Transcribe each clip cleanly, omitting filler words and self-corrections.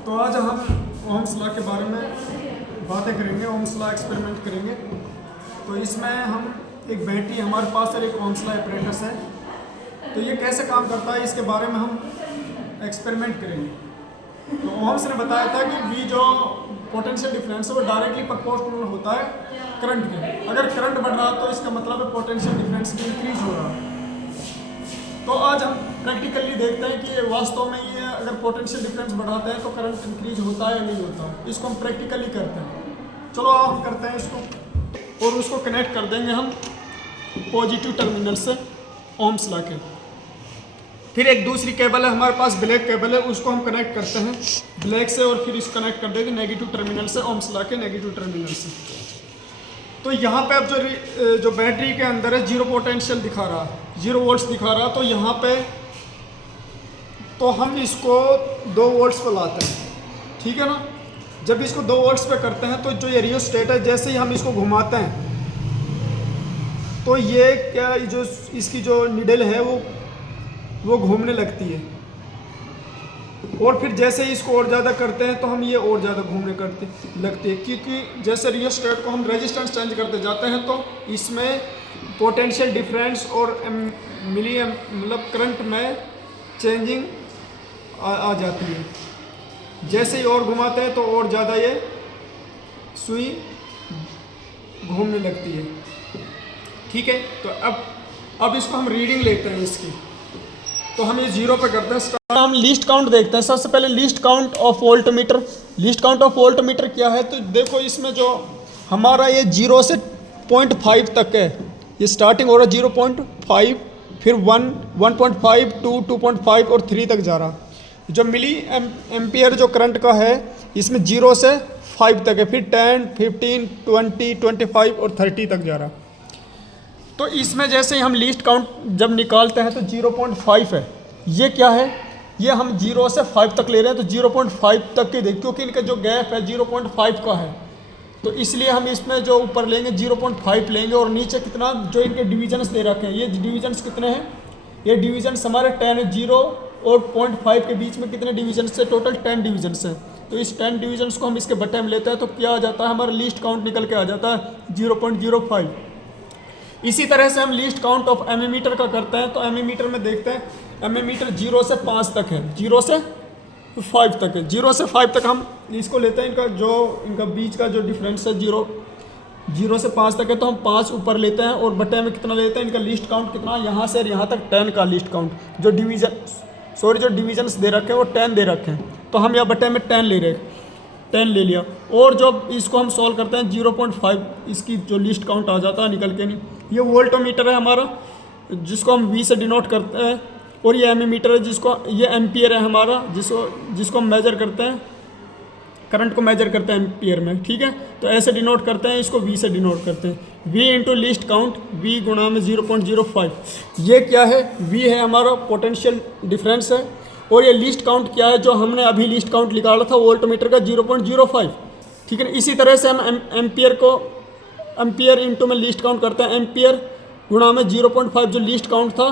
तो आज हम ओम्स लॉ के बारे में बातें करेंगे, ओम्स लॉ एक्सपेरिमेंट करेंगे। तो इसमें हम एक बैटरी हमारे पास और एक ओम्स लॉ एपरेटस है, तो ये कैसे काम करता है इसके बारे में हम एक्सपेरिमेंट करेंगे। तो ओम्स ने बताया था कि V जो पोटेंशियल डिफरेंस है वो डायरेक्टली प्रोपोर्शनल होता है करंट के। अगर करंट बढ़ रहा है तो इसका मतलब है पोटेंशियल डिफरेंस भी इंक्रीज हो रहा है। तो आज हम प्रैक्टिकली देखते हैं कि वास्तव में ये अगर पोटेंशियल डिफरेंस बढ़ाते हैं तो करंट इंक्रीज होता है या नहीं होता। इसको हम प्रैक्टिकली करते हैं। चलो हम करते हैं इसको और उसको कनेक्ट कर देंगे हम पॉजिटिव टर्मिनल से ओम्स लॉ के। फिर एक दूसरी केबल है हमारे पास, ब्लैक केबल है, उसको हम कनेक्ट करते हैं ब्लैक से और फिर इसको कनेक्ट कर देंगे नेगेटिव टर्मिनल से, ओम्स लॉ के नेगेटिव टर्मिनल से। तो यहाँ पे अब जो बैटरी के अंदर है जीरो पोटेंशियल दिखा रहा है, 0 वोल्ट्स दिखा रहा है। तो यहाँ पे तो हम इसको 2 वोल्ट्स पे लाते हैं, ठीक है ना। जब इसको 2 वोल्ट्स पे करते हैं तो जो ये रियोस्टेट है, जैसे ही हम इसको घुमाते हैं तो ये क्या जो इसकी जो निडल है वो घूमने लगती है। और फिर जैसे ही इसको और ज़्यादा करते हैं तो हम ये और ज़्यादा घूमने लगती है, क्योंकि जैसे रियोस्टेट को हम रेजिस्टेंस चेंज करते जाते हैं तो इसमें पोटेंशियल डिफरेंस और मतलब करंट में चेंजिंग आ जाती है। जैसे ही और घुमाते हैं तो और ज़्यादा ये सुई घूमने लगती है, ठीक है। तो अब इसको हम रीडिंग लेते हैं इसकी। तो हम ये 0 पे करते हैं। हम लीस्ट काउंट देखते हैं। सबसे पहले least count of voltmeter. Least count of voltmeter क्या है, तो देखो इसमें जो हमारा ये 0 से 0.5 तक है, ये स्टार्टिंग हो रहा है 0.5, फिर 1, 1.5, 2, 2.5 और 3 तक जा रहा। जो मिली एम्पियर जो करंट का है इसमें 0 से 5 तक है, फिर 10, 15, 20, 25 और 30 तक जा रहा। तो इसमें जैसे ही हम लीस्ट काउंट जब निकालते हैं तो 0.5 है। ये क्या है, ये हम 0 से 5 तक ले रहे हैं, तो 0.5 तक के देख, क्योंकि इनका जो गैप है 0.5 का है, तो इसलिए हम इसमें जो ऊपर लेंगे 0.5 लेंगे। और नीचे कितना जो इनके डिविजन्स दे रखे हैं, ये डिविजन्स कितने हैं, ये डिविजन्स हमारे 10 है। 0 और 0.5 के बीच में कितने डिविजन्स है, टोटल 10 डिविजन्स है। तो इस 10 डिविजन्स को हम इसके बटे में लेते हैं तो क्या आ जाता है, हमारा लीस्ट काउंट निकल के आ जाता है 0.05। इसी तरह से हम लीस्ट काउंट ऑफ एमीमीटर का करते हैं। तो एमीमीटर में देखते हैं, एमीमीटर 0 से 5 तक है, 0 से 5 तक है। 0 से 5 तक हम इसको लेते हैं, इनका बीच का जो डिफरेंस है 0 से 5 तक है, तो हम 5 ऊपर लेते हैं और बटे में कितना लेते हैं, इनका लीस्ट काउंट कितना, यहाँ से यहाँ तक 10 का लीस्ट काउंट। जो डिविजन्स दे रखे हैं वो 10 दे रखे हैं, तो हम यहाँ बटे में 10 ले रहे हैं, 10 ले लिया। और जब इसको हम सॉल्व करते हैं 0.5, इसकी जो लिस्ट काउंट आ जाता है निकल के नहीं। ये वोल्टोमीटर है हमारा, जिसको हम V से डिनोट करते हैं, और ये एमीमीटर है, जिसको ये एम्पियर है हमारा, जिसको हम मेजर करते हैं, करंट को मेजर करते हैं एम्पियर में, ठीक है। तो ऐसे डिनोट करते हैं, इसको V से डिनोट करते हैं। V into list count, V गुणा में 0.05। ये क्या है, V है हमारा पोटेंशियल डिफरेंस है, और ये लिस्ट काउंट क्या है, जो हमने अभी लिस्ट काउंट निकाला था वोल्टमीटर का 0.05, ठीक है। इसी तरह से हम एम्पियर इंटू में लिस्ट काउंट करते हैं, एम्पियर गुणा में 0.5 जो लिस्ट काउंट था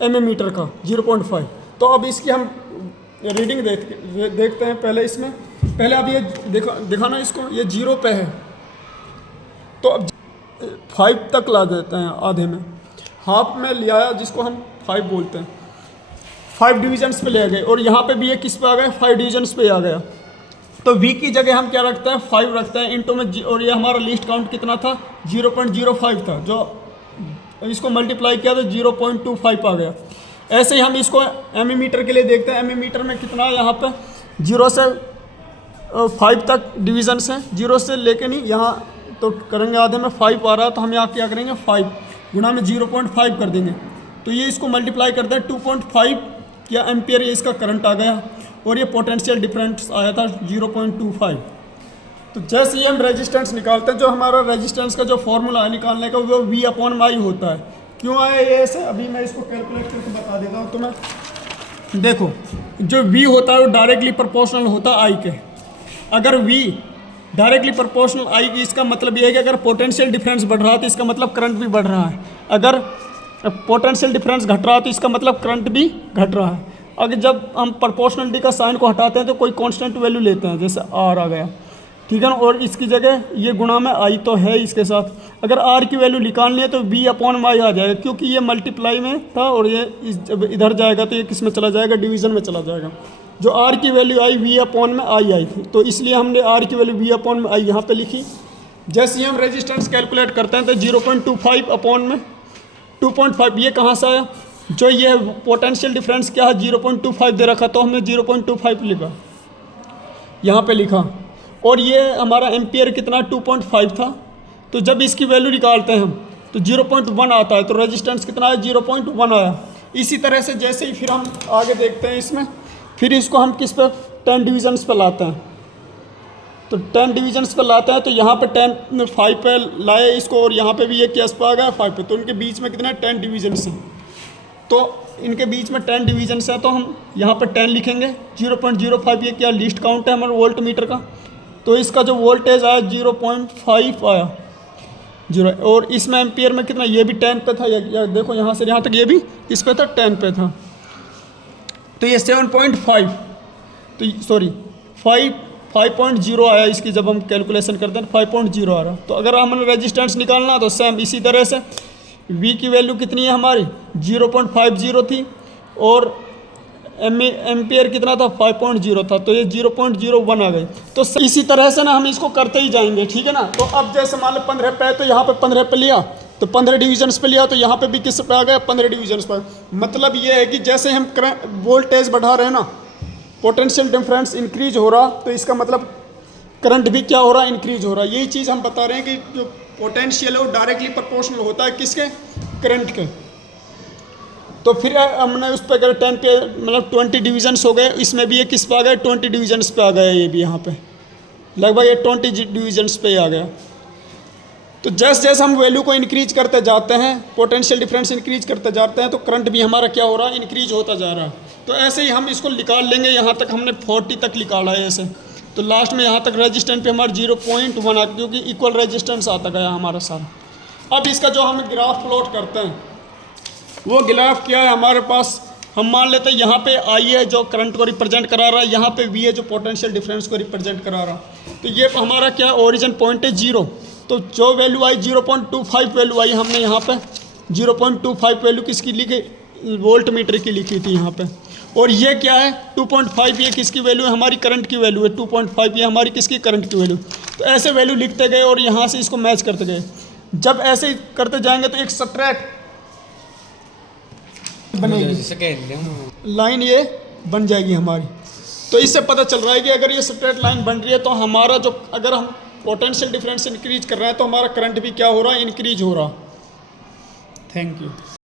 एमीमीटर का 0.5। तो अब इसकी हम रीडिंग देखते हैं। पहले अब ये दिखाना इसको, ये 0 पे है, तो अब 5 तक ला देते हैं, आधे में, हाफ में ले आया, जिसको हम 5 बोलते हैं। 5 डिविजन्स पे ले गए, और यहाँ पे भी ये किस पे आ गए, 5 डिविजन्स पे आ गया। तो V की जगह हम क्या रखते हैं, 5 रखते हैं इंटू में, और ये हमारा लिस्ट काउंट कितना था, 0.05 था, जो इसको मल्टीप्लाई किया तो 0.25 आ गया। ऐसे ही हम इसको एमीमीटर के लिए देखते हैं। एमीमीटर में कितना है, यहाँ पे 0 से 5 तक डिविजन्स हैं, 0 से लेके नहीं, यहाँ तो करेंगे आधे में 5 आ रहा है, तो हम यहाँ क्या करेंगे, 5 गुणा में 0.5 कर देंगे। तो ये इसको मल्टीप्लाई करते हैं 2.5 या एम्पियर, ये इसका करंट आ गया, और ये पोटेंशियल डिफरेंस आया था 0.25। तो जैसे ही हम रेजिस्टेंस निकालते हैं, जो हमारा रेजिस्टेंस का जो फॉर्मूला है निकालने का, वो V/I होता है। क्यों आया ये ऐसे, अभी मैं इसको कैलकुलेट करके बता देता हूँ तुम्हें। देखो, जो V होता है वो डायरेक्टली प्रोपोर्शनल होता है I के। अगर V डायरेक्टली प्रोपोर्शनल I की, इसका मतलब ये है कि अगर पोटेंशियल डिफरेंस बढ़ रहा है तो इसका मतलब करंट भी बढ़ रहा है। अगर पोटेंशियल डिफरेंस घट रहा है तो इसका मतलब करंट भी घट रहा है। अगर जब हम प्रोपोर्शनलिटी का साइन को हटाते हैं तो कोई कांस्टेंट वैल्यू लेते हैं, जैसे आर आ गया, ठीक है ना, और इसकी जगह ये गुणा में आई तो है इसके साथ। अगर आर की वैल्यू निकालनी है तो वी अपॉन में आई आ जाएगा, क्योंकि ये मल्टीप्लाई में था और ये जब इधर जाएगा तो ये किस में चला जाएगा, डिवीज़न में चला जाएगा। जो आर की वैल्यू आई वी अपॉन में आई थी, तो इसलिए हमने आर की वैल्यू वी अपॉन में आई यहाँ पे लिखी। जैसे ही हम रेजिस्टेंस कैलकुलेट करते हैं तो 0.25 अपॉन में 2.5, ये कहाँ से आया, जो ये पोटेंशियल डिफरेंस क्या है 0.25 दे रखा, तो हमने 0.25 लिखा, यहाँ पे लिखा। और ये हमारा एम्पियर कितना 2.5 था, तो जब इसकी वैल्यू निकालते हैं हम तो 0.1 आता है, तो रेजिस्टेंस कितना है 0.1 आया। इसी तरह से जैसे ही फिर हम आगे देखते हैं इसमें, फिर इसको हम किस पे 10 डिविजन्स पे लाते हैं, तो 10 डिविजन्स पे लाते हैं, तो यहाँ पे 10 5 पे लाए इसको, और यहाँ पे भी ये केस पे आ गया 5 पे, तो इनके बीच में कितना 10 डिविजन्स हैं, तो इनके बीच में 10 डिविजन्स है, तो हम यहाँ पर 10 लिखेंगे। 0.05 ये क्या लीस्ट काउंट है हमारे वोल्ट मीटर का, तो इसका जो वोल्टेज आया 0.5 आया 0, और इसमें एम्पियर में कितना, ये भी 10 पे था, या देखो यहाँ से यहाँ तक ये भी इस पे था 10 पे था, तो ये 7.5, तो सॉरी 5.0 आया इसकी, जब हम कैलकुलेशन करते हैं 5.0 आ रहा। तो अगर हमें रेजिस्टेंस निकालना तो सेम इसी तरह से V की वैल्यू कितनी है हमारी 0.50 थी, और एम्पियर कितना था 5.0 था, तो ये 0.01 आ गई। तो इसी तरह से ना हम इसको करते ही जाएंगे, ठीक है ना। तो अब जैसे मान लो 15 पे, तो यहाँ पे 15 पे लिया, तो 15 डिविजन्स पे लिया, तो यहाँ पे भी किस पे आ गया 15 डिविजन्स पर। मतलब ये है कि जैसे हम वोल्टेज बढ़ा रहे हैं ना, पोटेंशियल डिफरेंस इंक्रीज हो रहा, तो इसका मतलब करंट भी क्या हो रहा है, इंक्रीज हो रहा है। यही चीज़ हम बता रहे हैं कि जो पोटेंशियल है वो डायरेक्टली प्रोपोर्शनल होता है किसके, करंट के। तो फिर हमने उस पर अगर 10 पे मतलब 20 डिविजन्स हो गए, इसमें भी ये किस पे आ गया 20 डिविजन्स पे आ गया, ये भी यहाँ पे लगभग ये 20 डिविजन्स पे आ गया। तो जैसे जैसे हम वैल्यू को इंक्रीज करते जाते हैं, पोटेंशियल डिफरेंस इंक्रीज करते जाते हैं, तो करंट भी हमारा क्या हो रहा है, इंक्रीज होता जा रहा है। तो ऐसे ही हम इसको निकाल लेंगे, यहाँ तक हमने 40 तक निकाला है ऐसे, तो लास्ट में यहाँ तक रेजिस्टेंस पे हमारा 0.1 आ, क्योंकि इक्वल रेजिस्टेंस आता गया हमारा सारा। अब इसका जो हम ग्राफ प्लॉट करते हैं, वो ग्राफ क्या है हमारे पास, हम मान लेते हैं यहाँ पे आई है जो करंट को रिप्रेजेंट करा रहा है, यहाँ पे वी है जो पोटेंशियल डिफरेंस को रिप्रेजेंट करा रहा है। तो ये हमारा क्या है, ओरिजिन पॉइंट है 0, तो जो वैल्यू आई 0.25 वैल्यू आई, हमने यहाँ पे 0.25 वैल्यू किसकी लिखी, वोल्ट मीटर की लिखी थी यहाँ पे। और ये क्या है 2.5, ये किसकी वैल्यू है, हमारी करंट की वैल्यू है 2.5, ये हमारी किसकी, करंट की वैल्यू। तो ऐसे वैल्यू लिखते गए और यहाँ से इसको मैच करते गए। जब ऐसे ही करते जाएंगे तो एक सब्ट्रैक्ट बनेगी, लाइन ये बन जाएगी हमारी। तो इससे पता चल रहा है कि अगर ये स्ट्रेट लाइन बन रही है, तो हमारा जो, अगर हम पोटेंशियल डिफरेंस इंक्रीज कर रहे हैं, तो हमारा करंट भी क्या हो रहा है, इंक्रीज हो रहा। Thank you.